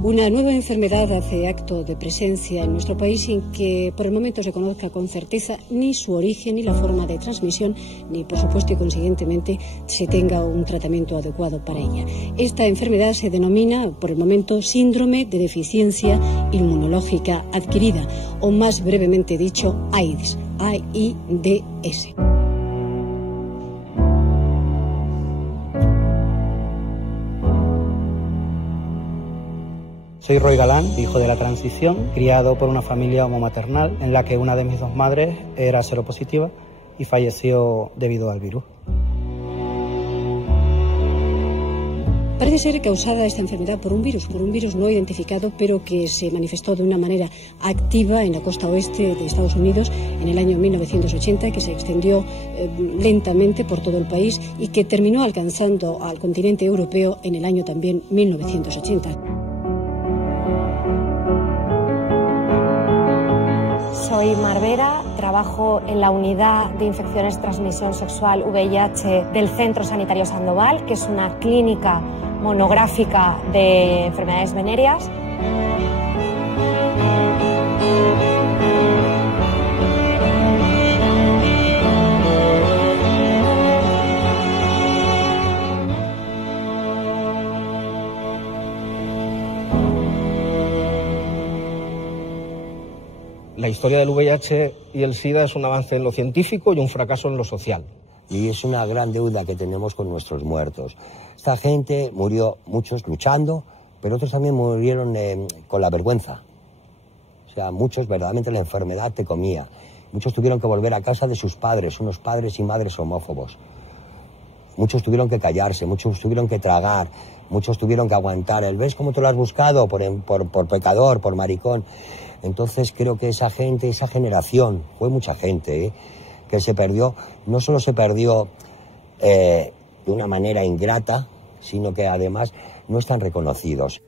Una nueva enfermedad hace acto de presencia en nuestro país sin que por el momento se conozca con certeza ni su origen ni la forma de transmisión, ni por supuesto y consiguientemente se tenga un tratamiento adecuado para ella. Esta enfermedad se denomina por el momento síndrome de deficiencia inmunológica adquirida, o más brevemente dicho AIDS, AIDS. Soy Roy Galán, hijo de la transición, criado por una familia homomaternal en la que una de mis dos madres era seropositiva y falleció debido al virus. Parece ser causada esta enfermedad por un virus no identificado, pero que se manifestó de una manera activa en la costa oeste de Estados Unidos en el año 1980, que se extendió lentamente por todo el país y que terminó alcanzando al continente europeo en el año también 1980. Soy Mar Vera, trabajo en la unidad de infecciones de transmisión sexual VIH del Centro Sanitario Sandoval, que es una clínica monográfica de enfermedades venéreas. La historia del VIH y el SIDA es un avance en lo científico y un fracaso en lo social. Y es una gran deuda que tenemos con nuestros muertos. Esta gente murió, muchos luchando, pero otros también murieron con la vergüenza. O sea, muchos verdaderamente la enfermedad te comía. Muchos tuvieron que volver a casa de sus padres, unos padres y madres homófobos. Muchos tuvieron que callarse, muchos tuvieron que tragar, muchos tuvieron que aguantar. ¿Ves cómo te lo has buscado? Por pecador, por maricón. Entonces creo que esa gente, esa generación, fue mucha gente, que se perdió, no solo se perdió de una manera ingrata, sino que además no están reconocidos.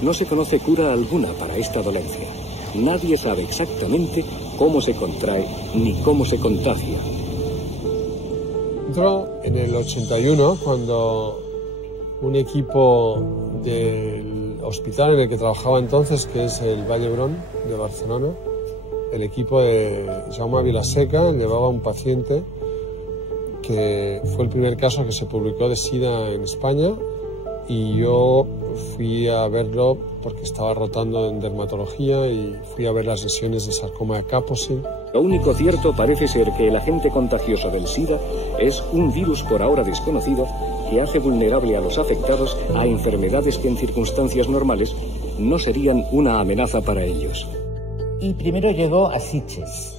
No se conoce cura alguna para esta dolencia. Nadie sabe exactamente cómo se contrae ni cómo se contagia. Entró en el 81 cuando un equipo del hospital en el que trabajaba entonces, que es el Vall d'Hebron de Barcelona, el equipo de Jaume Vilaseca llevaba un paciente que fue el primer caso que se publicó de SIDA en España, y yo fui a verlo porque estaba rotando en dermatología y fui a ver las lesiones de sarcoma de Kaposi. Lo único cierto parece ser que el agente contagioso del SIDA es un virus por ahora desconocido que hace vulnerable a los afectados a enfermedades que en circunstancias normales no serían una amenaza para ellos. Y primero llegó a Sitges.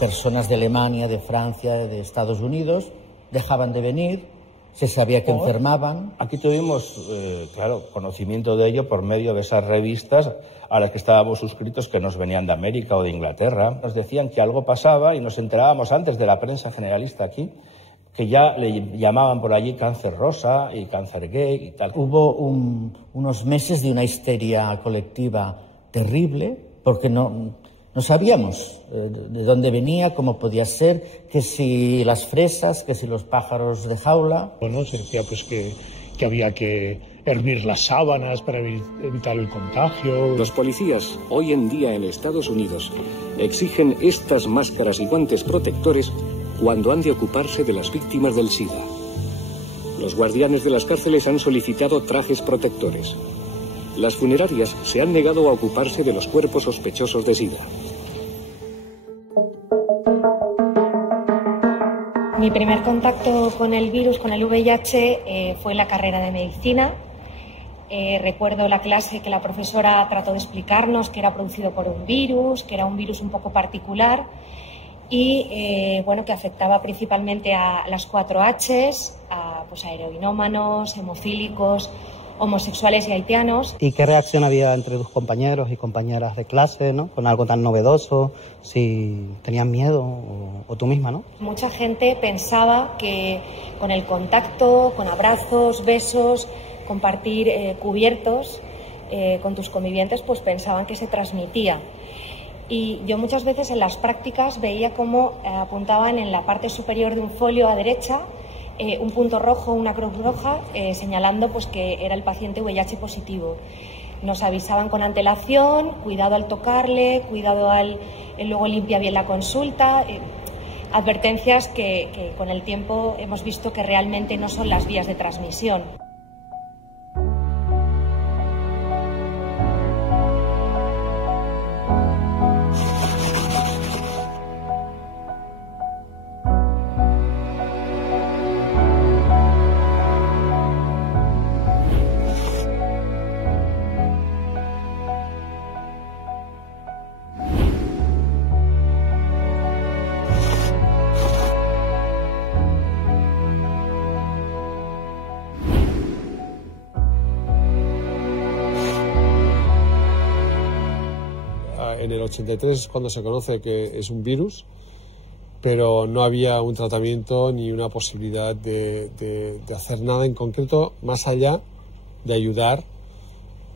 Personas de Alemania, de Francia, de Estados Unidos dejaban de venir, se sabía que enfermaban. Aquí tuvimos, claro, conocimiento de ello por medio de esas revistas a las que estábamos suscritos, que nos venían de América o de Inglaterra. Nos decían que algo pasaba y nos enterábamos antes de la prensa generalista aquí, que ya le llamaban por allí cáncer rosa y cáncer gay y tal. Hubo unos meses de una histeria colectiva terrible, porque no sabíamos de dónde venía, cómo podía ser, que si las fresas, que si los pájaros de jaula. Bueno, se decía pues que había que hervir las sábanas para evitar el contagio. Los policías, hoy en día en Estados Unidos, exigen estas máscaras y guantes protectores cuando han de ocuparse de las víctimas del SIDA. Los guardianes de las cárceles han solicitado trajes protectores. Las funerarias se han negado a ocuparse de los cuerpos sospechosos de SIDA. Mi primer contacto con el virus, con el VIH, fue en la carrera de medicina. Recuerdo la clase que la profesora trató de explicarnos que era producido por un virus, que era un virus un poco particular y bueno, que afectaba principalmente a las 4 Hs, pues a heroinómanos, hemofílicos, homosexuales y haitianos. ¿Y qué reacción había entre tus compañeros y compañeras de clase, ¿no? Con algo tan novedoso, si tenían miedo o tú misma, ¿no? Mucha gente pensaba que con el contacto, con abrazos, besos, compartir cubiertos con tus convivientes, pues pensaban que se transmitía. Y yo muchas veces en las prácticas veía cómo apuntaban en la parte superior de un folio a derecha un punto rojo, una cruz roja, señalando pues que era el paciente VIH positivo. Nos avisaban con antelación, cuidado al tocarle, cuidado luego limpia bien la consulta. Advertencias que con el tiempo hemos visto que realmente no son las vías de transmisión. En el 83 es cuando se conoce que es un virus, pero no había un tratamiento ni una posibilidad de hacer nada en concreto más allá de ayudar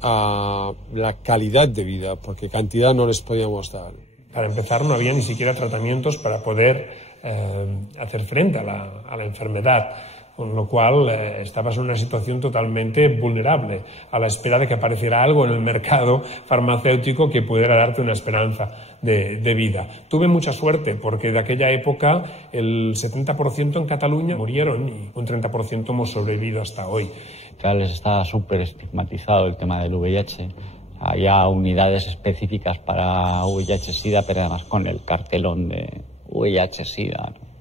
a la calidad de vida, porque cantidad no les podíamos dar. Para empezar, no había ni siquiera tratamientos para poder hacer frente a la enfermedad, con lo cual estabas en una situación totalmente vulnerable, a la espera de que apareciera algo en el mercado farmacéutico que pudiera darte una esperanza de vida. Tuve mucha suerte porque de aquella época el 70% en Cataluña murieron y un 30% hemos sobrevivido hasta hoy. Claro, les está súper estigmatizado el tema del VIH. Había unidades específicas para VIH-Sida, pero además con el cartelón de VIH-Sida, ¿no?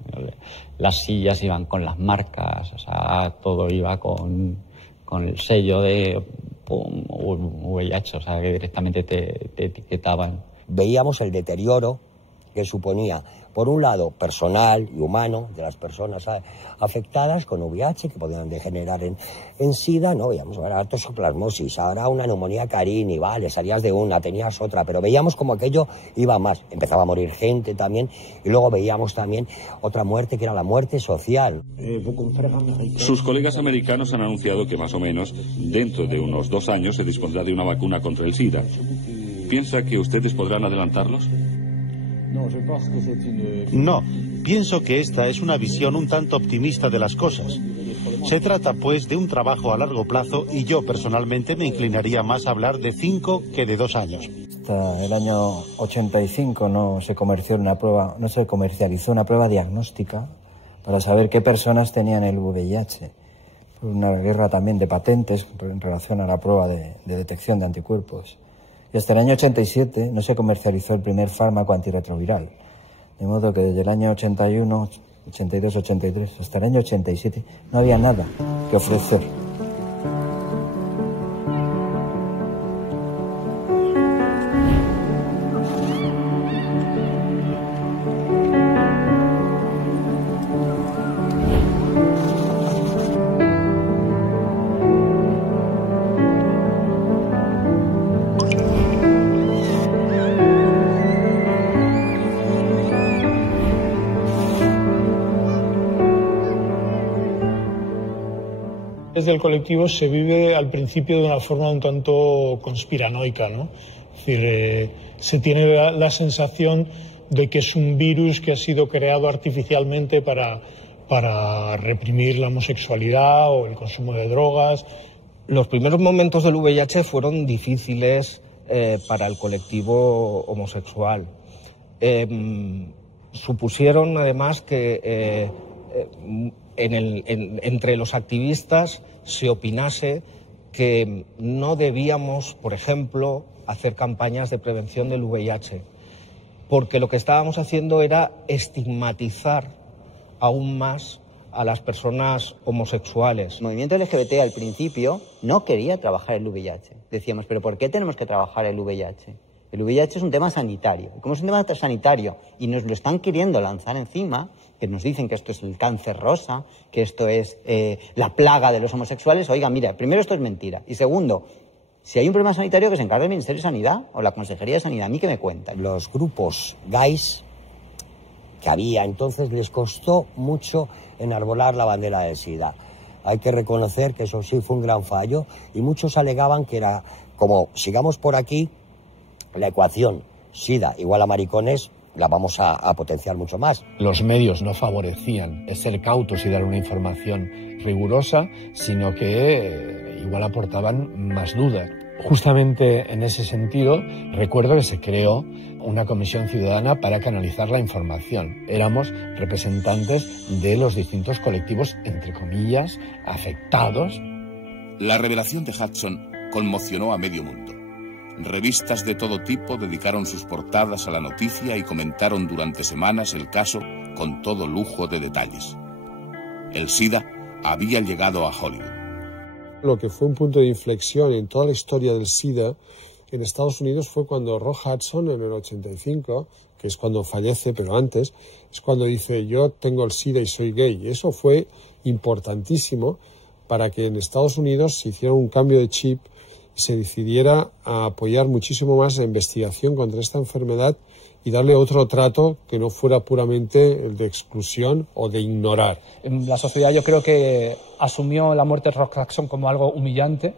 Las sillas iban con las marcas, o sea, todo iba con el sello de VIH, o sea, que directamente te etiquetaban. Veíamos el deterioro que suponía, por un lado, personal y humano de las personas afectadas con VIH, que podían degenerar en SIDA, ¿no? Veíamos ahora toxoplasmosis, ahora una neumonía Carini, vale, salías de una, tenías otra, pero veíamos como aquello iba más, empezaba a morir gente también, y luego veíamos también otra muerte que era la muerte social. Sus colegas americanos han anunciado que más o menos dentro de unos 2 años se dispondrá de una vacuna contra el SIDA. ¿Piensa que ustedes podrán adelantarlos? No, pienso que esta es una visión un tanto optimista de las cosas. Se trata, pues, de un trabajo a largo plazo y yo personalmente me inclinaría más a hablar de 5 que de 2 años. Hasta el año 85 no se comercializó una prueba diagnóstica para saber qué personas tenían el VIH. Fue una guerra también de patentes en relación a la prueba de detección de anticuerpos. Y hasta el año 87 no se comercializó el primer fármaco antirretroviral. De modo que desde el año 81, 82, 83, hasta el año 87 no había nada que ofrecer. Desde el colectivo se vive al principio de una forma un tanto conspiranoica, ¿no? Es decir, se tiene la sensación de que es un virus que ha sido creado artificialmente para reprimir la homosexualidad o el consumo de drogas. Los primeros momentos del VIH fueron difíciles para el colectivo homosexual. Supusieron además que entre los activistas se opinase que no debíamos, por ejemplo, hacer campañas de prevención del VIH, porque lo que estábamos haciendo era estigmatizar aún más a las personas homosexuales. El movimiento LGBT al principio no quería trabajar el VIH. Decíamos, ¿pero por qué tenemos que trabajar el VIH? El VIH es un tema sanitario. Como es un tema sanitario y nos lo están queriendo lanzar encima, que nos dicen que esto es el cáncer rosa, que esto es la plaga de los homosexuales, oiga, mira, primero esto es mentira. Y segundo, si hay un problema sanitario que se encargue el Ministerio de Sanidad o la Consejería de Sanidad, ¿a mí qué me cuentan? Los grupos gays que había entonces les costó mucho enarbolar la bandera del SIDA. Hay que reconocer que eso sí fue un gran fallo y muchos alegaban que era como sigamos por aquí, la ecuación SIDA igual a maricones la vamos a potenciar mucho más. Los medios no favorecían ser cautos y dar una información rigurosa, sino que igual aportaban más dudas. Justamente en ese sentido, recuerdo que se creó una comisión ciudadana para canalizar la información. Éramos representantes de los distintos colectivos, entre comillas, afectados. La revelación de Hudson conmocionó a medio mundo. Revistas de todo tipo dedicaron sus portadas a la noticia y comentaron durante semanas el caso con todo lujo de detalles. El SIDA había llegado a Hollywood. Lo que fue un punto de inflexión en toda la historia del SIDA en Estados Unidos fue cuando Rock Hudson, en el 85, que es cuando fallece, pero antes, es cuando dice: yo tengo el SIDA y soy gay. Y eso fue importantísimo para que en Estados Unidos se hiciera un cambio de chip y se decidiera a apoyar muchísimo más la investigación contra esta enfermedad y darle otro trato que no fuera puramente el de exclusión o de ignorar. La sociedad, yo creo que asumió la muerte de Rock Hudson como algo humillante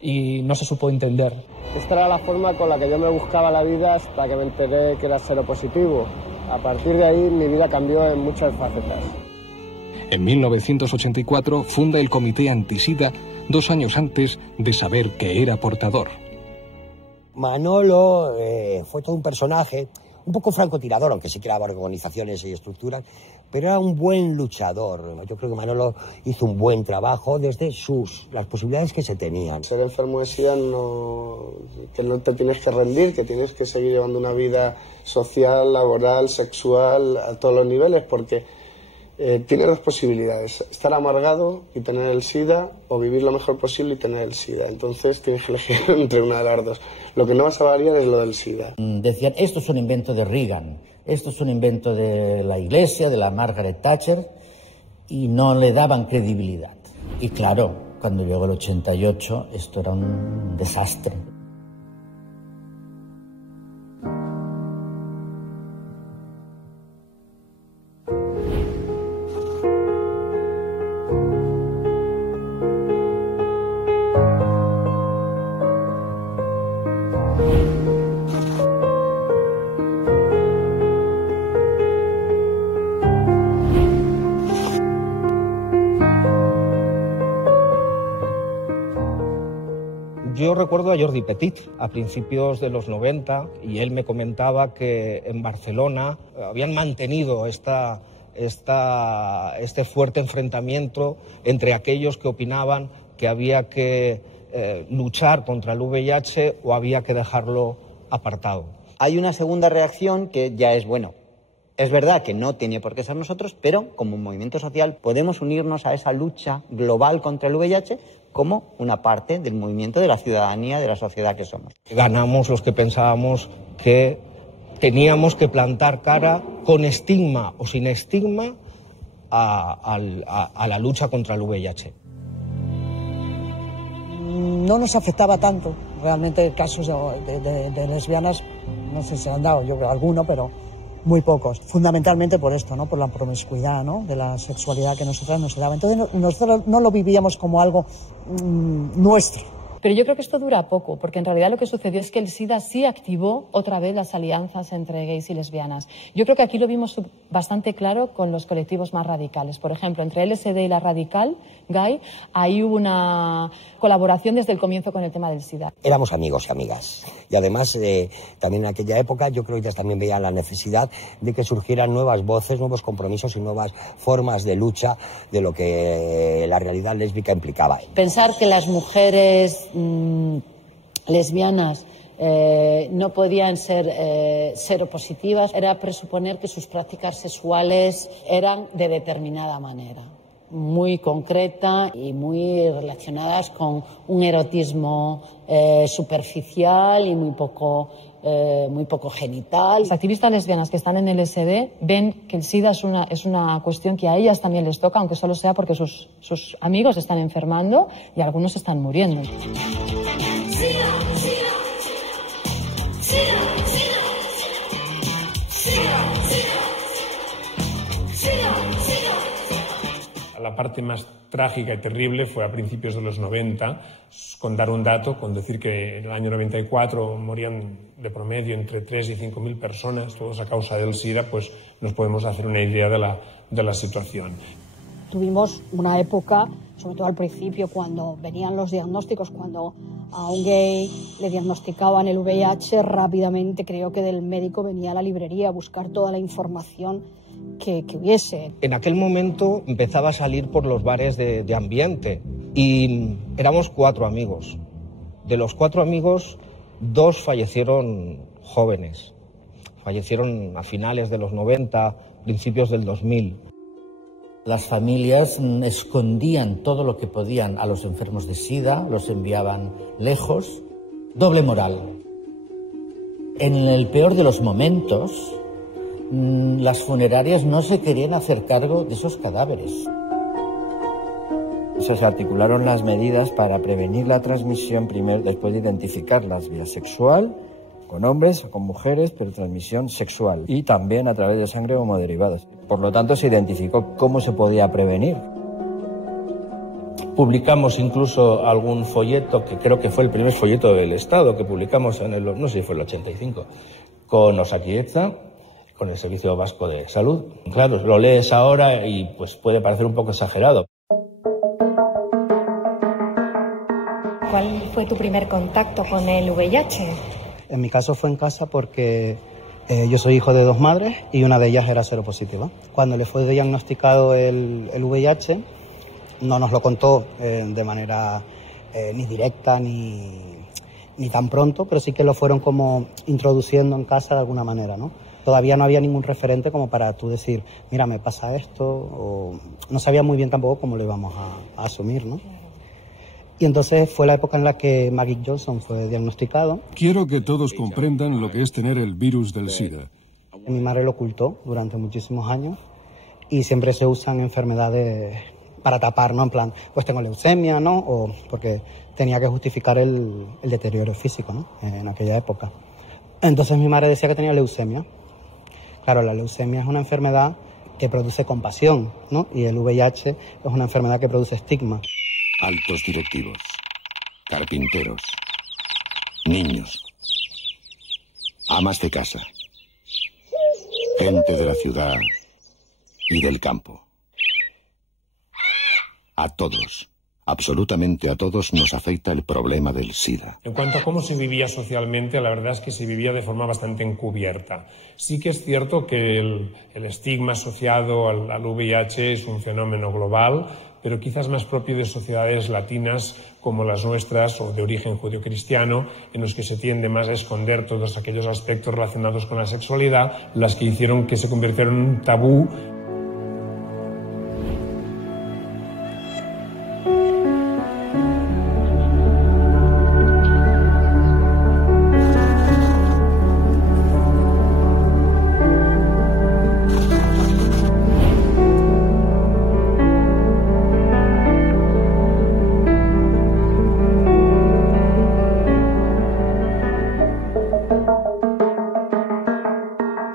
y no se supo entender. Esta era la forma con la que yo me buscaba la vida hasta que me enteré que era seropositivo. A partir de ahí mi vida cambió en muchas facetas. En 1984 funda el Comité Antisida, 2 años antes de saber que era portador. Manolo fue todo un personaje, un poco francotirador, aunque sí creaba organizaciones y estructuras, pero era un buen luchador. Yo creo que Manolo hizo un buen trabajo desde las posibilidades que se tenían. Ser enfermo de SIDA que no te tienes que rendir, que tienes que seguir llevando una vida social, laboral, sexual, a todos los niveles, porque tienes 2 posibilidades: estar amargado y tener el SIDA, o vivir lo mejor posible y tener el SIDA. Entonces tienes que elegir entre una de las 2. Lo que no vas a variar es lo del SIDA. Decían: esto es un invento de Reagan, esto es un invento de la Iglesia, de la Margaret Thatcher, y no le daban credibilidad. Y claro, cuando llegó el 88, esto era un desastre. Yo recuerdo a Jordi Petit a principios de los 90 y él me comentaba que en Barcelona habían mantenido este fuerte enfrentamiento entre aquellos que opinaban que había que luchar contra el VIH o había que dejarlo apartado. Hay una segunda reacción que ya es, bueno, es verdad que no tiene por qué ser nosotros, pero como movimiento social podemos unirnos a esa lucha global contra el VIH como una parte del movimiento de la ciudadanía, de la sociedad que somos. Ganamos los que pensábamos que teníamos que plantar cara con estigma o sin estigma a la lucha contra el VIH. No nos afectaba tanto, realmente casos de lesbianas, no sé si se han dado, yo creo alguno, pero muy pocos, fundamentalmente por esto, ¿no? Por la promiscuidad, ¿no? De la sexualidad que nosotras nos daba. Entonces nosotros no lo vivíamos como algo nuestro. Pero yo creo que esto dura poco, porque en realidad lo que sucedió es que el SIDA sí activó otra vez las alianzas entre gays y lesbianas. Yo creo que aquí lo vimos bastante claro con los colectivos más radicales. Por ejemplo, entre LSD y la Radical Gay, ahí hubo una colaboración desde el comienzo con el tema del SIDA. Éramos amigos y amigas. Y además, también en aquella época, yo creo que ellas también veían la necesidad de que surgieran nuevas voces, nuevos compromisos y nuevas formas de lucha de lo que la realidad lésbica implicaba. Pensar que las mujeres lesbianas no podían ser seropositivas era presuponer que sus prácticas sexuales eran de determinada manera, muy concreta y muy relacionadas con un erotismo superficial y muy poco genital. Las activistas lesbianas que están en el LSD ven que el SIDA es una cuestión que a ellas también les toca, aunque solo sea porque sus amigos están enfermando y algunos están muriendo. La parte más trágica y terrible fue a principios de los 90, con dar un dato, con decir que en el año 94 morían de promedio entre 3 y 5.000 personas, todos a causa del SIDA, pues nos podemos hacer una idea de la situación. Tuvimos una época, sobre todo al principio, cuando venían los diagnósticos, cuando a un gay le diagnosticaban el VIH, rápidamente creo que del médico venía a la librería a buscar toda la información que hubiese. En aquel momento empezaba a salir por los bares de ambiente y éramos 4 amigos. De los 4 amigos, 2 fallecieron jóvenes. Fallecieron a finales de los 90, principios del 2000. Las familias escondían todo lo que podían a los enfermos de SIDA, los enviaban lejos. Doble moral. En el peor de los momentos, las funerarias no se querían hacer cargo de esos cadáveres. Se articularon las medidas para prevenir la transmisión primero, después de identificarlas vía sexual, con hombres o con mujeres, pero transmisión sexual, y también a través de sangre o hemoderivados. Por lo tanto, se identificó cómo se podía prevenir. Publicamos incluso algún folleto, que creo que fue el primer folleto del Estado, que publicamos en el, no sé si fue el 85, con Osakidetza, con el Servicio Vasco de Salud. Claro, lo lees ahora y pues puede parecer un poco exagerado. ¿Cuál fue tu primer contacto con el VIH? En mi caso fue en casa porque yo soy hijo de 2 madres y una de ellas era seropositiva. Cuando le fue diagnosticado el VIH, no nos lo contó de manera ni directa ni tan pronto, pero sí que lo fueron como introduciendo en casa de alguna manera, ¿no? Todavía no había ningún referente como para tú decir, mira, me pasa esto, o no sabía muy bien tampoco cómo lo íbamos a asumir, ¿no? Y entonces fue la época en la que Magic Johnson fue diagnosticado. Quiero que todos comprendan lo que es tener el virus del SIDA. Mi madre lo ocultó durante muchísimos años y siempre se usan enfermedades para tapar, ¿no? En plan, pues tengo leucemia, ¿no? O porque tenía que justificar el deterioro físico, ¿no? En aquella época. Entonces mi madre decía que tenía leucemia. Claro, la leucemia es una enfermedad que produce compasión, ¿no? Y el VIH es una enfermedad que produce estigma. Altos directivos, carpinteros, niños, amas de casa, gente de la ciudad y del campo. A todos, absolutamente a todos, nos afecta el problema del SIDA. En cuanto a cómo se vivía socialmente, la verdad es que se vivía de forma bastante encubierta. Sí que es cierto que el estigma asociado al VIH es un fenómeno global, pero quizás más propio de sociedades latinas como las nuestras o de origen judeocristiano, en los que se tiende más a esconder todos aquellos aspectos relacionados con la sexualidad, las que hicieron que se convirtiera en un tabú.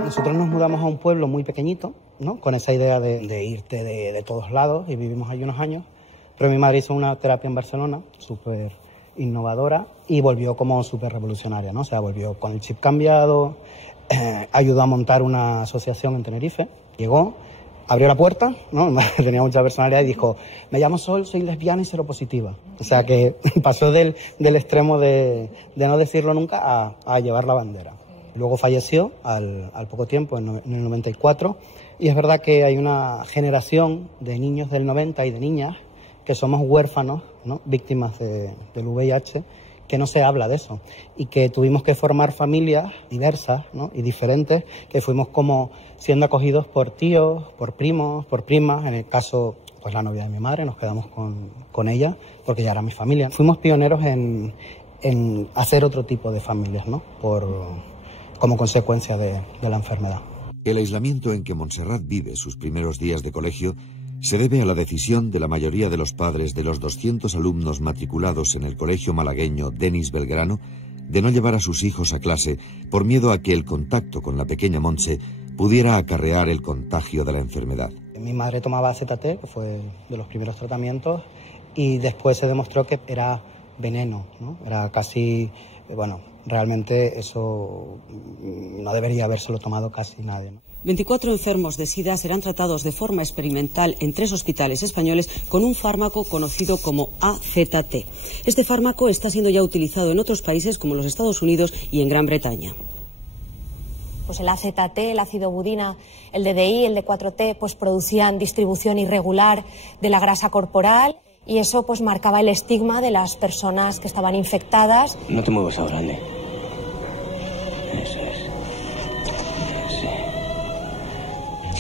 Nosotros nos mudamos a un pueblo muy pequeñito, ¿no? Con esa idea de irte de todos lados, y vivimos allí unos años. Pero mi madre hizo una terapia en Barcelona, súper innovadora, y volvió como súper revolucionaria, ¿no? O sea, volvió con el chip cambiado, ayudó a montar una asociación en Tenerife. Llegó, abrió la puerta, ¿no? Tenía mucha personalidad y dijo, me llamo Sol, soy lesbiana y seropositiva. O sea, que pasó del extremo de no decirlo nunca a llevar la bandera. Luego falleció al poco tiempo, en el 94, y es verdad que hay una generación de niños del 90 y de niñas que somos huérfanos, ¿no? Víctimas del VIH, que no se habla de eso, y que tuvimos que formar familias diversas, ¿no? Y diferentes, que fuimos como siendo acogidos por tíos, por primos, por primas. En el caso, pues la novia de mi madre, nos quedamos con ella, porque ya era mi familia. Fuimos pioneros en hacer otro tipo de familias, ¿no? Como consecuencia de la enfermedad. El aislamiento en que Montserrat vive sus primeros días de colegio se debe a la decisión de la mayoría de los padres de los 200 alumnos matriculados en el colegio malagueño Denis Belgrano de no llevar a sus hijos a clase por miedo a que el contacto con la pequeña Montse pudiera acarrear el contagio de la enfermedad. Mi madre tomaba ZT, que fue de los primeros tratamientos, y después se demostró que era veneno, ¿no? Era casi, bueno, realmente eso no debería habérselo tomado casi nadie, ¿no? 24 enfermos de SIDA serán tratados de forma experimental en 3 hospitales españoles con un fármaco conocido como AZT. Este fármaco está siendo ya utilizado en otros países como los Estados Unidos y en Gran Bretaña. Pues el AZT, el ácido budina, el DDI, el D4T, pues producían distribución irregular de la grasa corporal y eso pues marcaba el estigma de las personas que estaban infectadas. No te muevas ahora, Andy. Eso es.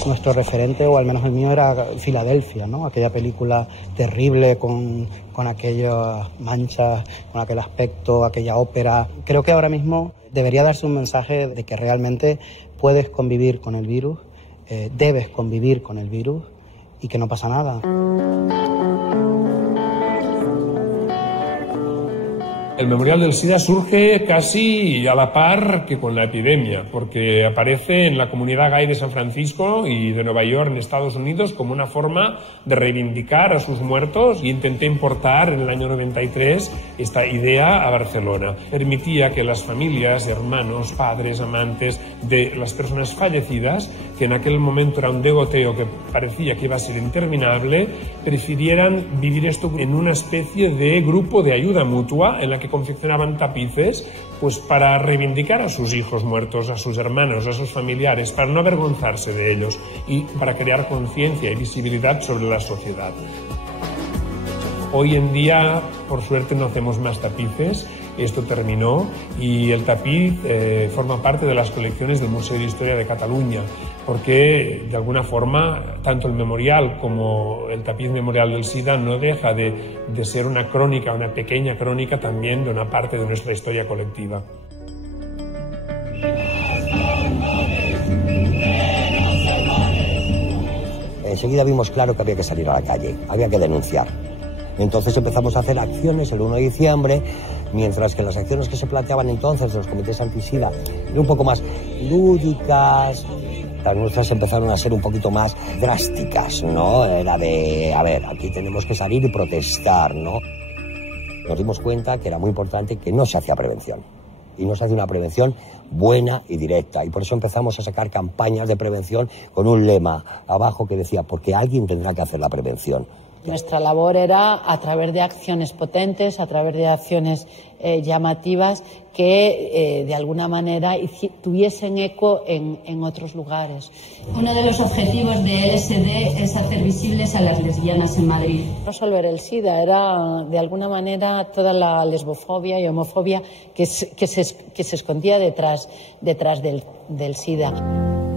Nuestro referente, o al menos el mío, era Filadelfia, ¿no? Aquella película terrible con aquellas manchas, con aquel aspecto, aquella ópera. Creo que ahora mismo debería darse un mensaje de que realmente puedes convivir con el virus, debes convivir con el virus y que no pasa nada. El Memorial del SIDA surge casi a la par que con la epidemia, porque aparece en la comunidad gay de San Francisco y de Nueva York en Estados Unidos como una forma de reivindicar a sus muertos, y intenté importar en el año 93 esta idea a Barcelona. Permitía que las familias, hermanos, padres, amantes de las personas fallecidas, que en aquel momento era un degoteo que parecía que iba a ser interminable, prefirieran vivir esto en una especie de grupo de ayuda mutua en la que confeccionaban tapices pues para reivindicar a sus hijos muertos, a sus hermanos, a sus familiares, para no avergonzarse de ellos y para crear conciencia y visibilidad sobre la sociedad. Hoy en día, por suerte, no hacemos más tapices. Esto terminó y el tapiz forma parte de las colecciones del Museo de Historia de Cataluña, porque de alguna forma tanto el memorial como el tapiz memorial del SIDA no deja de ser una crónica, una pequeña crónica también de una parte de nuestra historia colectiva. Enseguida vimos claro que había que salir a la calle, había que denunciar. Entonces empezamos a hacer acciones el 1 de diciembre, mientras que las acciones que se planteaban entonces de los comités anti-SIDA eran un poco más lúdicas, las nuestras empezaron a ser un poquito más drásticas, ¿no? Era de, a ver, aquí tenemos que salir y protestar, ¿no? Nos dimos cuenta que era muy importante que no se hacía prevención, y no se hacía una prevención buena y directa, y por eso empezamos a sacar campañas de prevención con un lema abajo que decía, porque alguien tendrá que hacer la prevención. Nuestra labor era, a través de acciones potentes, a través de acciones llamativas, que de alguna manera tuviesen eco en otros lugares. Uno de los objetivos de LSD es hacer visibles a las lesbianas en Madrid. No solo era el SIDA, era de alguna manera toda la lesbofobia y homofobia que se escondía detrás del SIDA.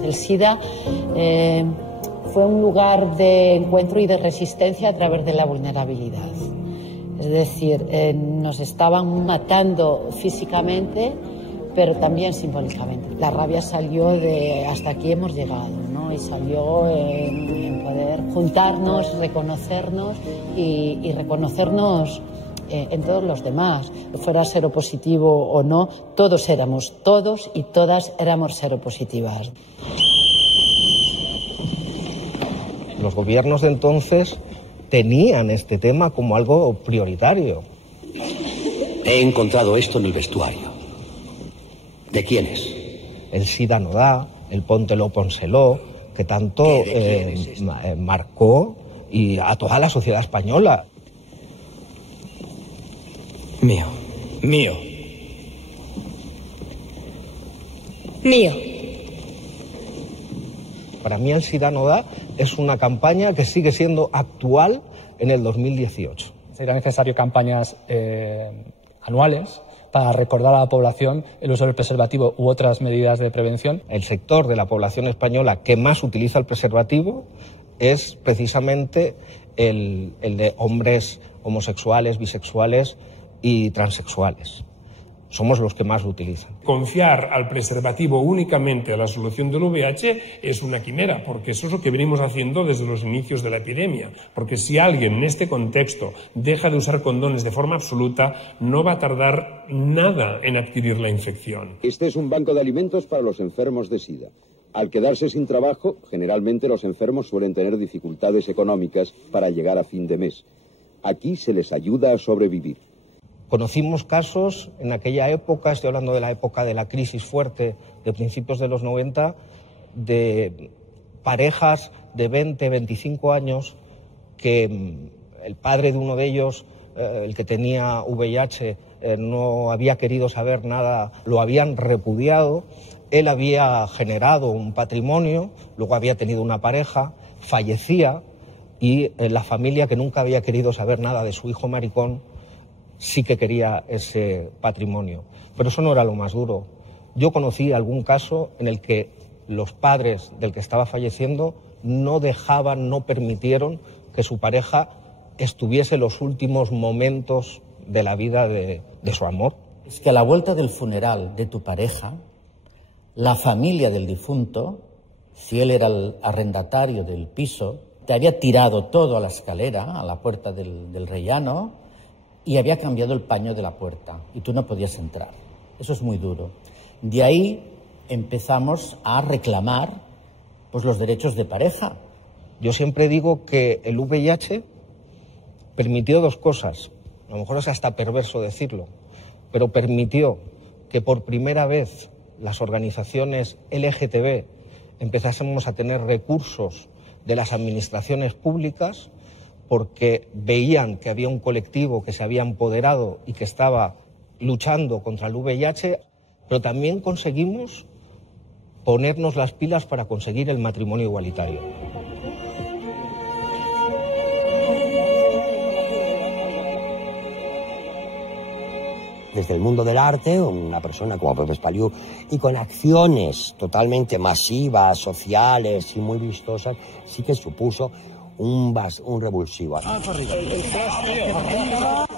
El SIDA fue un lugar de encuentro y de resistencia a través de la vulnerabilidad. Es decir, nos estaban matando físicamente, pero también simbólicamente. La rabia salió de hasta aquí hemos llegado, ¿no? Y salió en poder juntarnos, reconocernos y reconocernos en todos los demás, fuera seropositivo o no, todos y todas éramos seropositivas. Los gobiernos de entonces tenían este tema como algo prioritario. He encontrado esto en el vestuario. ¿De quién es? El SIDA no da, el póntelo, pónselo, que tanto marcó y a toda la sociedad española. Mío. Mío. Mío. Para mí el SIDA no da es una campaña que sigue siendo actual en el 2018. Será necesario campañas anuales para recordar a la población el uso del preservativo u otras medidas de prevención. El sector de la población española que más utiliza el preservativo es precisamente el de hombres homosexuales, bisexuales y transexuales. somos los que más lo utilizan. Confiar al preservativo únicamente a la solución del VIH es una quimera, porque eso es lo que venimos haciendo desde los inicios de la epidemia. Porque si alguien en este contexto deja de usar condones de forma absoluta, no va a tardar nada en adquirir la infección. Este es un banco de alimentos para los enfermos de SIDA. Al quedarse sin trabajo, generalmente los enfermos suelen tener dificultades económicas para llegar a fin de mes. Aquí se les ayuda a sobrevivir. Conocimos casos en aquella época, estoy hablando de la época de la crisis fuerte de principios de los 90, de parejas de 20, 25 años que el padre de uno de ellos, el que tenía VIH, no había querido saber nada, lo habían repudiado, él había generado un patrimonio, luego había tenido una pareja, fallecía y la familia, que nunca había querido saber nada de su hijo maricón, sí que quería ese patrimonio. Pero eso no era lo más duro. Yo conocí algún caso en el que los padres del que estaba falleciendo no dejaban, no permitieron que su pareja estuviese los últimos momentos de la vida de su amor. Es que a la vuelta del funeral de tu pareja, la familia del difunto, si él era el arrendatario del piso, te había tirado todo a la escalera, a la puerta del rellano, y había cambiado el paño de la puerta y tú no podías entrar. Eso es muy duro. De ahí empezamos a reclamar pues, los derechos de pareja. Yo siempre digo que el VIH permitió dos cosas, a lo mejor es hasta perverso decirlo, pero permitió que por primera vez las organizaciones LGTB empezásemos a tener recursos de las administraciones públicas, porque veían que había un colectivo que se había empoderado y que estaba luchando contra el VIH, pero también conseguimos ponernos las pilas para conseguir el matrimonio igualitario. Desde el mundo del arte, una persona como Pepe Espaliu, y con acciones totalmente masivas, sociales y muy vistosas, sí que supuso un revulsivo.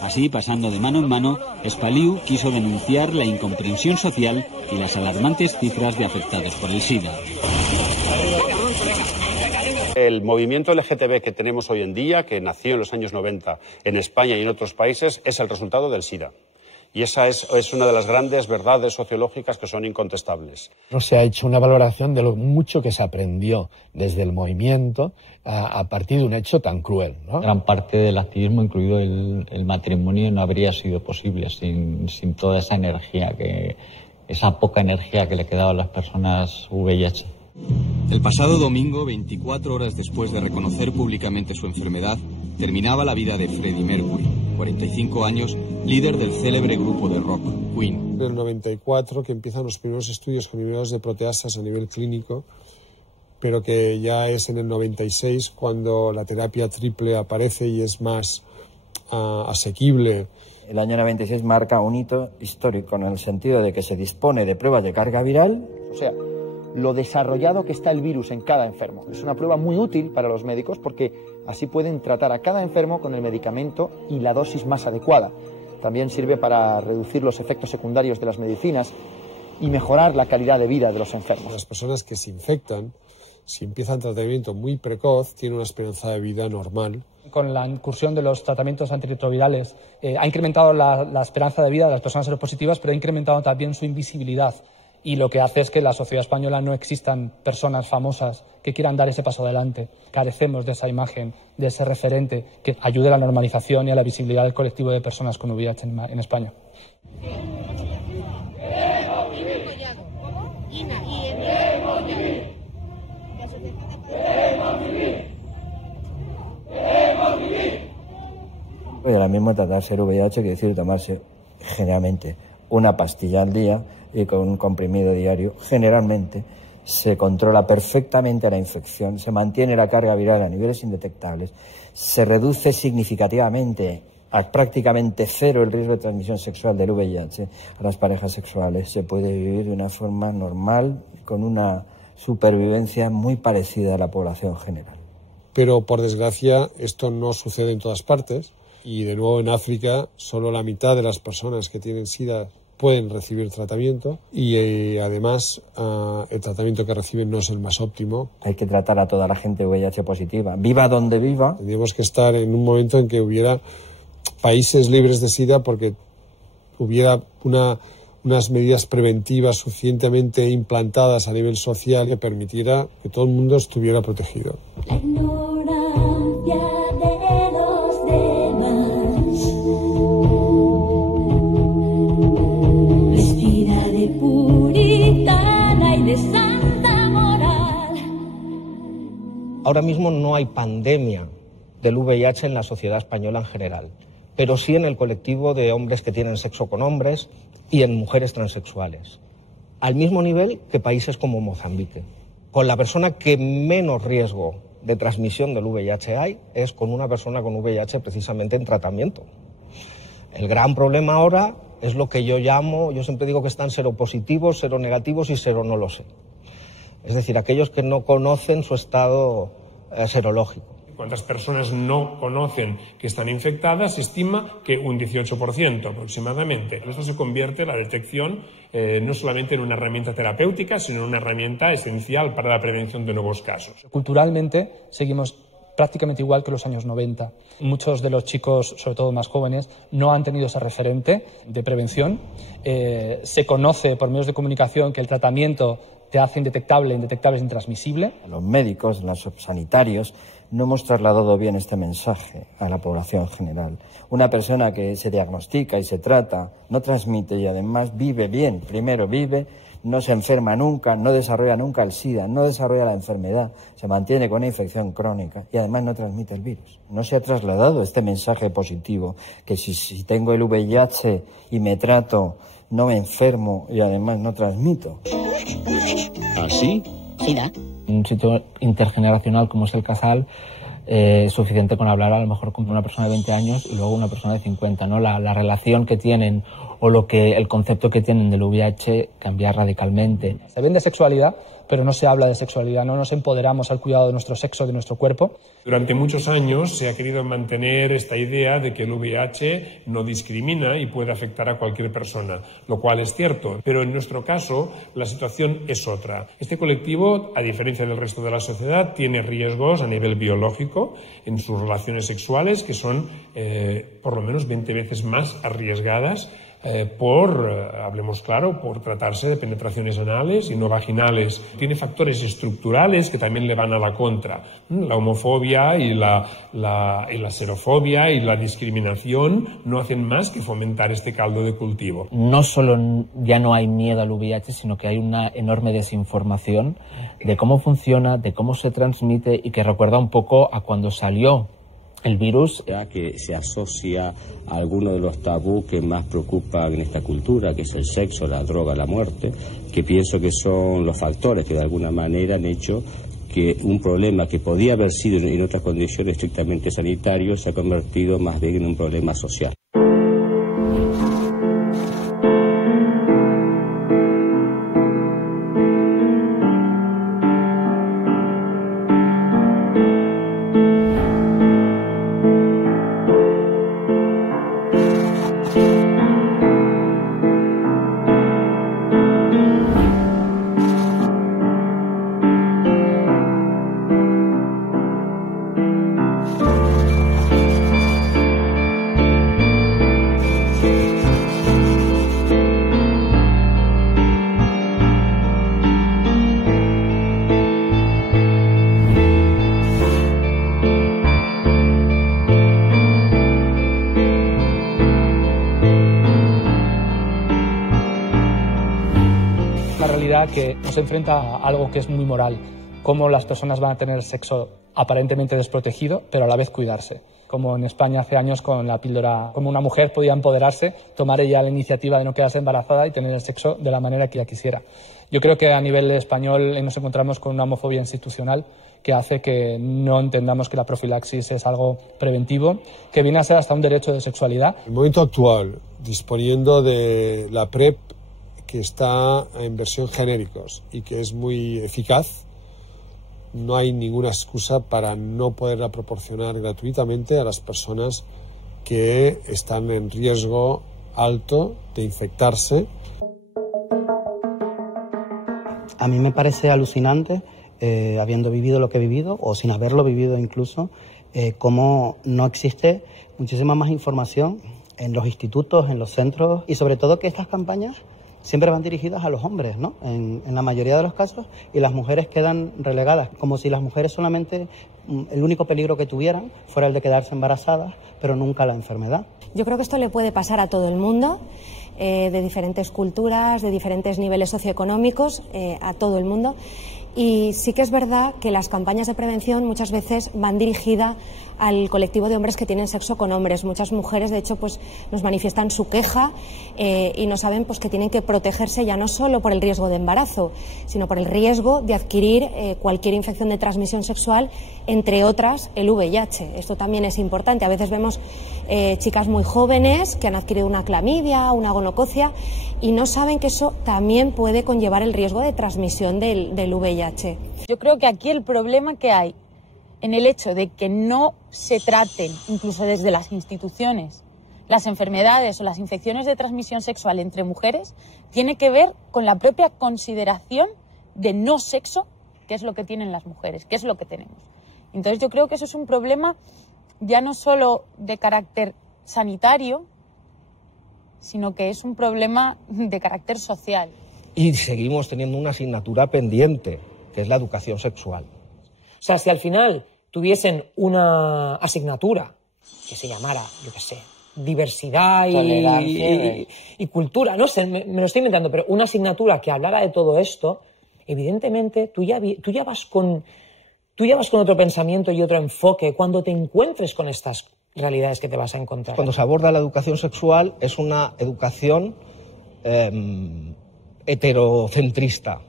Así, pasando de mano en mano, Espaliu quiso denunciar la incomprensión social y las alarmantes cifras de afectados por el SIDA. El movimiento LGTB que tenemos hoy en día, que nació en los años 90 en España y en otros países, es el resultado del SIDA. Y esa es una de las grandes verdades sociológicas que son incontestables. No se ha hecho una valoración de lo mucho que se aprendió desde el movimiento a partir de un hecho tan cruel, ¿no? Gran parte del activismo, incluido el matrimonio, no habría sido posible sin toda esa energía, esa poca energía que le quedaba a las personas VIH. El pasado domingo, 24 horas después de reconocer públicamente su enfermedad, terminaba la vida de Freddie Mercury, 45 años, líder del célebre grupo de rock, Queen. En el 94 que empiezan los primeros estudios con niveles de proteasas a nivel clínico, pero que ya es en el 96 cuando la terapia triple aparece y es más asequible. El año 96 marca un hito histórico en el sentido de que se dispone de pruebas de carga viral. O sea, lo desarrollado que está el virus en cada enfermo. Es una prueba muy útil para los médicos porque así pueden tratar a cada enfermo con el medicamento y la dosis más adecuada. También sirve para reducir los efectos secundarios de las medicinas y mejorar la calidad de vida de los enfermos. Las personas que se infectan, si empiezan tratamiento muy precoz, tienen una esperanza de vida normal. Con la incursión de los tratamientos antirretrovirales ha incrementado la esperanza de vida de las personas seropositivas, pero ha incrementado también su invisibilidad. Y lo que hace es que en la sociedad española no existan personas famosas que quieran dar ese paso adelante. Carecemos de esa imagen, de ese referente que ayude a la normalización y a la visibilidad del colectivo de personas con VIH en España. Y ahora mismo tratarse el VIH quiere decir tomarse generalmente una pastilla al día y con un comprimido diario. Generalmente se controla perfectamente la infección, se mantiene la carga viral a niveles indetectables, se reduce significativamente a prácticamente cero el riesgo de transmisión sexual del VIH a las parejas sexuales. Se puede vivir de una forma normal, con una supervivencia muy parecida a la población general. Pero, por desgracia, esto no sucede en todas partes y, de nuevo, en África, solo la mitad de las personas que tienen SIDA pueden recibir tratamiento y además el tratamiento que reciben no es el más óptimo. Hay que tratar a toda la gente VIH positiva, viva donde viva. Tendríamos que estar en un momento en que hubiera países libres de SIDA porque hubiera unas medidas preventivas suficientemente implantadas a nivel social que permitiera que todo el mundo estuviera protegido. La ignorancia de los demás respira de puritana y de santa moral. Ahora mismo no hay pandemia del VIH en la sociedad española en general, pero sí en el colectivo de hombres que tienen sexo con hombres y en mujeres transexuales, al mismo nivel que países como Mozambique. Con la persona que menos riesgo de transmisión del VIH hay es con una persona con VIH precisamente en tratamiento. El gran problema ahora es lo que yo siempre digo que están seropositivos, seronegativos y seronólose. Es decir, aquellos que no conocen su estado serológico. ¿Cuántas personas no conocen que están infectadas? Se estima que un 18% aproximadamente. Esto se convierte, la detección, no solamente en una herramienta terapéutica, sino en una herramienta esencial para la prevención de nuevos casos. Culturalmente seguimos prácticamente igual que los años 90. Muchos de los chicos, sobre todo más jóvenes, no han tenido ese referente de prevención. Se conoce por medios de comunicación que el tratamiento te hace indetectable es intransmisible. Los médicos, los sanitarios, no hemos trasladado bien este mensaje a la población general. Una persona que se diagnostica y se trata, no transmite y además vive bien. Primero vive, no se enferma nunca, no desarrolla nunca el SIDA, no desarrolla la enfermedad, se mantiene con una infección crónica y además no transmite el virus. No se ha trasladado este mensaje positivo, que si tengo el VIH y me trato, no me enfermo y además no transmito. ¿Así? SIDA. Un sitio intergeneracional como es el Casal, es suficiente con hablar a lo mejor con una persona de 20 años y luego una persona de 50, ¿no? La relación que tienen o el concepto que tienen del VIH cambia radicalmente. Se vende sexualidad, pero no se habla de sexualidad, no nos empoderamos al cuidado de nuestro sexo, de nuestro cuerpo. Durante muchos años se ha querido mantener esta idea de que el VIH no discrimina y puede afectar a cualquier persona, lo cual es cierto, pero en nuestro caso la situación es otra. Este colectivo, a diferencia del resto de la sociedad, tiene riesgos a nivel biológico en sus relaciones sexuales que son por lo menos 20 veces más arriesgadas hablemos claro, por tratarse de penetraciones anales y no vaginales. Tiene factores estructurales que también le van a la contra. La homofobia y la xerofobia y la discriminación no hacen más que fomentar este caldo de cultivo. No solo ya no hay miedo al VIH, sino que hay una enorme desinformación de cómo funciona, de cómo se transmite y que recuerda un poco a cuando salió el virus. Que se asocia a alguno de los tabús que más preocupan en esta cultura, que es el sexo, la droga, la muerte, que pienso que son los factores que de alguna manera han hecho que un problema que podía haber sido en otras condiciones estrictamente sanitarios se ha convertido más bien en un problema social. Que nos enfrenta a algo que es muy moral, cómo las personas van a tener sexo aparentemente desprotegido, pero a la vez cuidarse. Como en España hace años con la píldora, como una mujer podía empoderarse, tomar ella la iniciativa de no quedarse embarazada y tener el sexo de la manera que ella quisiera. Yo creo que a nivel español nos encontramos con una homofobia institucional que hace que no entendamos que la profilaxis es algo preventivo, que viene a ser hasta un derecho de sexualidad. En el momento actual, disponiendo de la PrEP, que está en versión genéricos y que es muy eficaz, no hay ninguna excusa para no poderla proporcionar gratuitamente a las personas que están en riesgo alto de infectarse. A mí me parece alucinante, habiendo vivido lo que he vivido, o sin haberlo vivido incluso, cómo no existe muchísima más información en los institutos, en los centros, y sobre todo que estas campañas siempre van dirigidas a los hombres, ¿no? En la mayoría de los casos, y las mujeres quedan relegadas, como si las mujeres solamente el único peligro que tuvieran fuera el de quedarse embarazadas, pero nunca la enfermedad. Yo creo que esto le puede pasar a todo el mundo, de diferentes culturas, de diferentes niveles socioeconómicos, a todo el mundo. Y sí que es verdad que las campañas de prevención muchas veces van dirigidas al colectivo de hombres que tienen sexo con hombres. Muchas mujeres, de hecho, pues nos manifiestan su queja y no saben pues que tienen que protegerse ya no solo por el riesgo de embarazo, sino por el riesgo de adquirir cualquier infección de transmisión sexual, entre otras el VIH. Esto también es importante. A veces vemos chicas muy jóvenes que han adquirido una clamidia o una gonococia y no saben que eso también puede conllevar el riesgo de transmisión del VIH. Yo creo que aquí el problema que hay en el hecho de que no se traten, incluso desde las instituciones, las enfermedades o las infecciones de transmisión sexual entre mujeres, tiene que ver con la propia consideración de no sexo, que es lo que tienen las mujeres, que es lo que tenemos. Entonces yo creo que eso es un problema ya no solo de carácter sanitario, sino que es un problema de carácter social. Y seguimos teniendo una asignatura pendiente, que es la educación sexual. O sea, si al final tuviesen una asignatura que se llamara, yo qué sé, diversidad y cultura, no sé, me lo estoy inventando, pero una asignatura que hablara de todo esto, evidentemente tú ya vas con otro pensamiento y otro enfoque cuando te encuentres con estas realidades que te vas a encontrar. Cuando se aborda la educación sexual es una educación heterocentrista,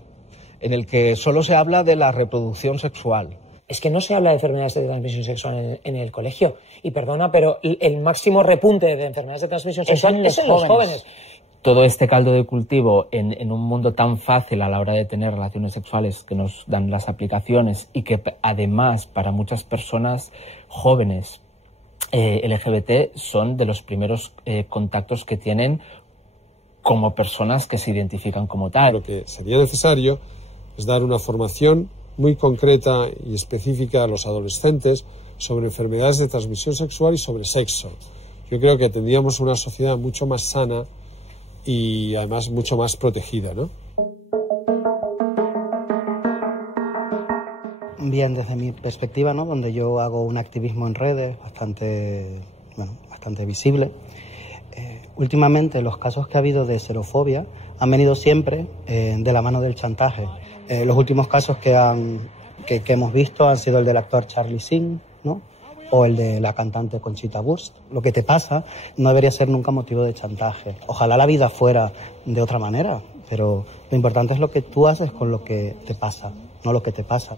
en el que solo se habla de la reproducción sexual. Es que no se habla de enfermedades de transmisión sexual en el colegio. Y perdona, pero el máximo repunte de enfermedades de transmisión sexual es en los jóvenes. Todo este caldo de cultivo en un mundo tan fácil a la hora de tener relaciones sexuales que nos dan las aplicaciones y que además para muchas personas jóvenes LGBT son de los primeros contactos que tienen como personas que se identifican como tal. Lo que sería necesario es dar una formación muy concreta y específica a los adolescentes sobre enfermedades de transmisión sexual y sobre sexo. Yo creo que tendríamos una sociedad mucho más sana y además mucho más protegida, ¿no? Bien, desde mi perspectiva, ¿no?, donde yo hago un activismo en redes bastante visible, últimamente los casos que ha habido de xerofobia han venido siempre de la mano del chantaje. Los últimos casos que hemos visto han sido el del actor Charlie Sheen, ¿no?, o el de la cantante Conchita Wurst. Lo que te pasa no debería ser nunca motivo de chantaje. Ojalá la vida fuera de otra manera, pero lo importante es lo que tú haces con lo que te pasa, no lo que te pasa.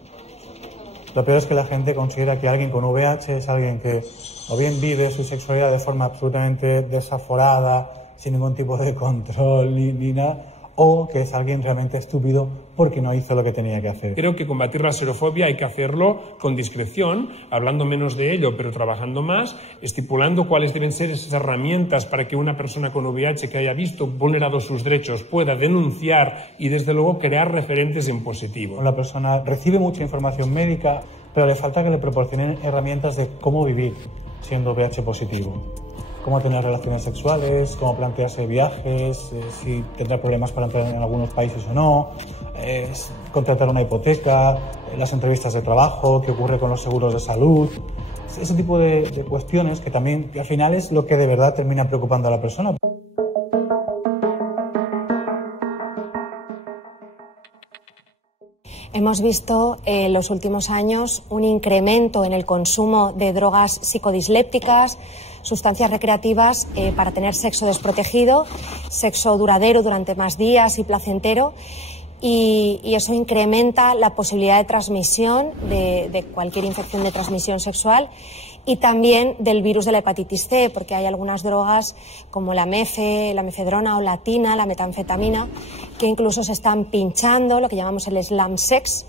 Lo peor es que la gente considera que alguien con VIH es alguien que o bien vive su sexualidad de forma absolutamente desaforada, sin ningún tipo de control ni nada, o que es alguien realmente estúpido porque no hizo lo que tenía que hacer. Creo que combatir la xerofobia hay que hacerlo con discreción, hablando menos de ello, pero trabajando más, estipulando cuáles deben ser esas herramientas para que una persona con VIH que haya visto vulnerados sus derechos pueda denunciar y, desde luego, crear referentes en positivo. La persona recibe mucha información médica, pero le falta que le proporcionen herramientas de cómo vivir siendo VIH positivo. Cómo tener relaciones sexuales, cómo plantearse viajes, si tendrá problemas para entrar en algunos países o no, contratar una hipoteca, las entrevistas de trabajo, qué ocurre con los seguros de salud, ese tipo de cuestiones que también al final es lo que de verdad termina preocupando a la persona. Hemos visto en los últimos años un incremento en el consumo de drogas psicodislépticas, sustancias recreativas para tener sexo desprotegido, sexo duradero durante más días y placentero, y eso incrementa la posibilidad de transmisión de cualquier infección de transmisión sexual y también del virus de la hepatitis C, porque hay algunas drogas como la mefedrona o la tina, la metanfetamina, que incluso se están pinchando, lo que llamamos el slam sex,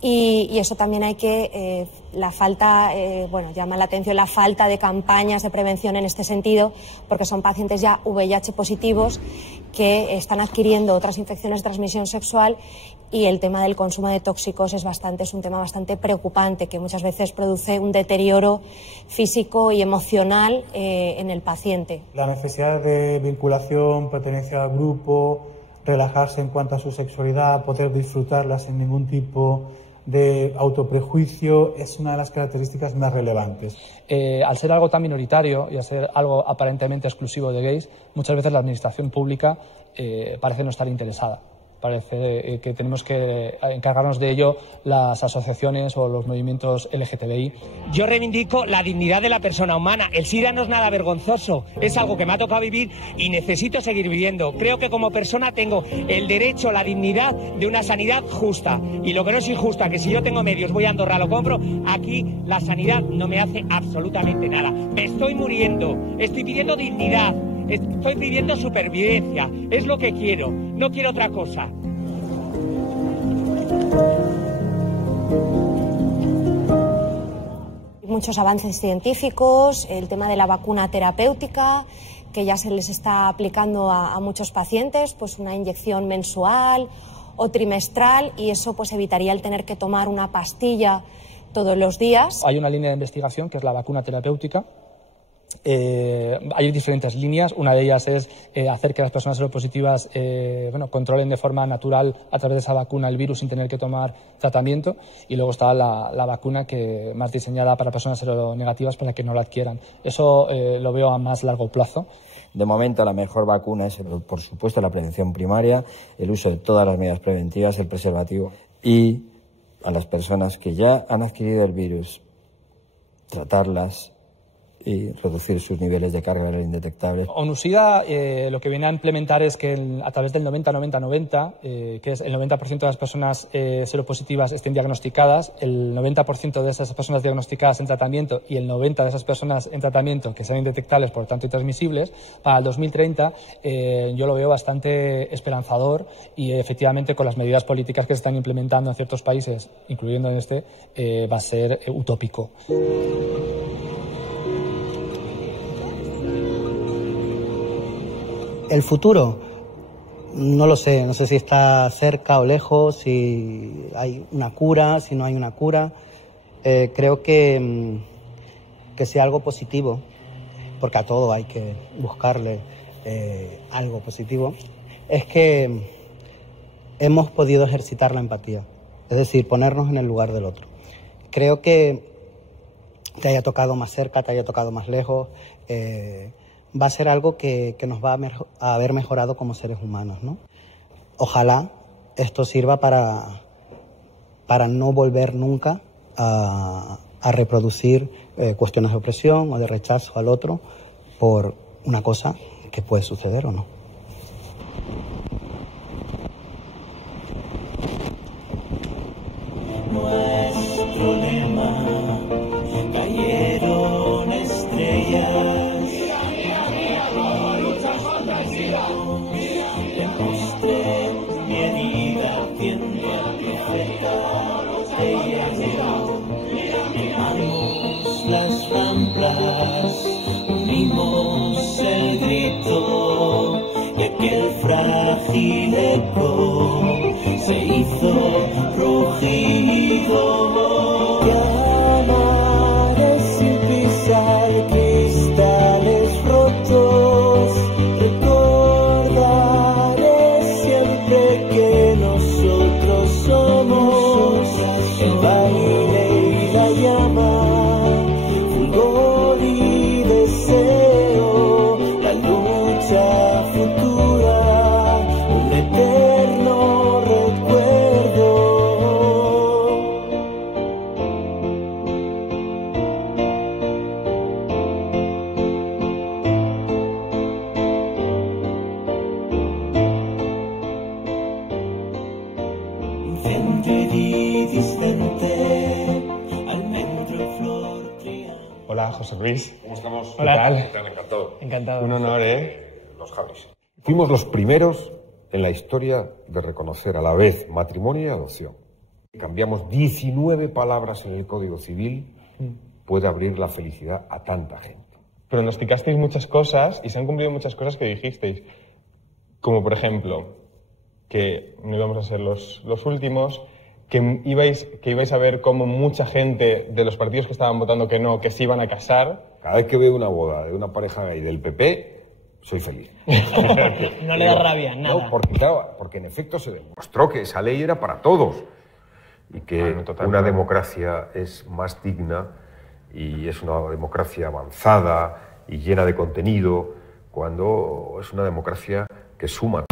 Y eso también hay que, llama la atención la falta de campañas de prevención en este sentido, porque son pacientes ya VIH positivos que están adquiriendo otras infecciones de transmisión sexual, y el tema del consumo de tóxicos es un tema bastante preocupante, que muchas veces produce un deterioro físico y emocional en el paciente. La necesidad de vinculación, pertenencia al grupo, relajarse en cuanto a su sexualidad, poder disfrutarla sin ningún tipo de autoprejuicio, es una de las características más relevantes. Al ser algo tan minoritario y al ser algo aparentemente exclusivo de gays, muchas veces la administración pública parece no estar interesada. Parece que tenemos que encargarnos de ello las asociaciones o los movimientos LGTBI. Yo reivindico la dignidad de la persona humana. El SIDA no es nada vergonzoso, es algo que me ha tocado vivir y necesito seguir viviendo. Creo que como persona tengo el derecho, la dignidad de una sanidad justa. Y lo que no es injusta, que si yo tengo medios, voy a Andorra, lo compro, aquí la sanidad no me hace absolutamente nada. Me estoy muriendo, estoy pidiendo dignidad. Estoy pidiendo supervivencia, es lo que quiero, no quiero otra cosa. Muchos avances científicos, el tema de la vacuna terapéutica, que ya se les está aplicando a muchos pacientes, pues una inyección mensual o trimestral, y eso pues evitaría el tener que tomar una pastilla todos los días. Hay una línea de investigación que es la vacuna terapéutica. Hay diferentes líneas. Una de ellas es hacer que las personas seropositivas controlen de forma natural a través de esa vacuna el virus sin tener que tomar tratamiento, y luego está la vacuna que más diseñada para personas seronegativas para que no la adquieran. Eso lo veo a más largo plazo. De momento la mejor vacuna es, por supuesto, la prevención primaria, el uso de todas las medidas preventivas, el preservativo, y a las personas que ya han adquirido el virus, tratarlas y reducir sus niveles de carga viral indetectables. ONU-SIDA lo que viene a implementar es que a través del 90-90-90, que es el 90% de las personas seropositivas estén diagnosticadas, el 90% de esas personas diagnosticadas en tratamiento y el 90% de esas personas en tratamiento que sean indetectables, por tanto intransmisibles, para el 2030 yo lo veo bastante esperanzador, y efectivamente con las medidas políticas que se están implementando en ciertos países, incluyendo en este, va a ser utópico. El futuro, no lo sé, no sé si está cerca o lejos, si hay una cura, si no hay una cura. Creo que sea algo positivo, porque a todo hay que buscarle algo positivo, es que hemos podido ejercitar la empatía, es decir, ponernos en el lugar del otro. Creo que te haya tocado más cerca, te haya tocado más lejos, va a ser algo que nos va a haber mejorado como seres humanos, ¿no? Ojalá esto sirva para no volver nunca a reproducir cuestiones de opresión o de rechazo al otro por una cosa que puede suceder o no. Nuestro lema, cayeron estrellas. Le mostré mi herida viendo al profeta. Ella llegó, quemamos las ramblas, unimos el grito, y aquel frágil eco se hizo rugido. Llamaré sin pisar cristales rotos, recordaré siempre que nosotros somos el baile y la llama, fulgor y deseo, la lucha futura, un eterno recuerdo. Hola, José Luis. ¿Cómo estamos? Hola. ¿Qué tal? Encantado. Encantado. Un honor, Los Javis. Fuimos los primeros en la historia de reconocer a la vez matrimonio y adopción. Cambiamos 19 palabras en el Código Civil, puede abrir la felicidad a tanta gente. Pronosticasteis muchas cosas y se han cumplido muchas cosas que dijisteis, como por ejemplo que no íbamos a ser los últimos, que ibais a ver cómo mucha gente de los partidos que estaban votando que no, que se iban a casar. Cada vez que veo una boda de una pareja gay del PP, soy feliz. No le da rabia, nada. No, porque en efecto se demostró que esa ley era para todos y que una democracia es más digna y es una democracia avanzada y llena de contenido cuando es una democracia que suma.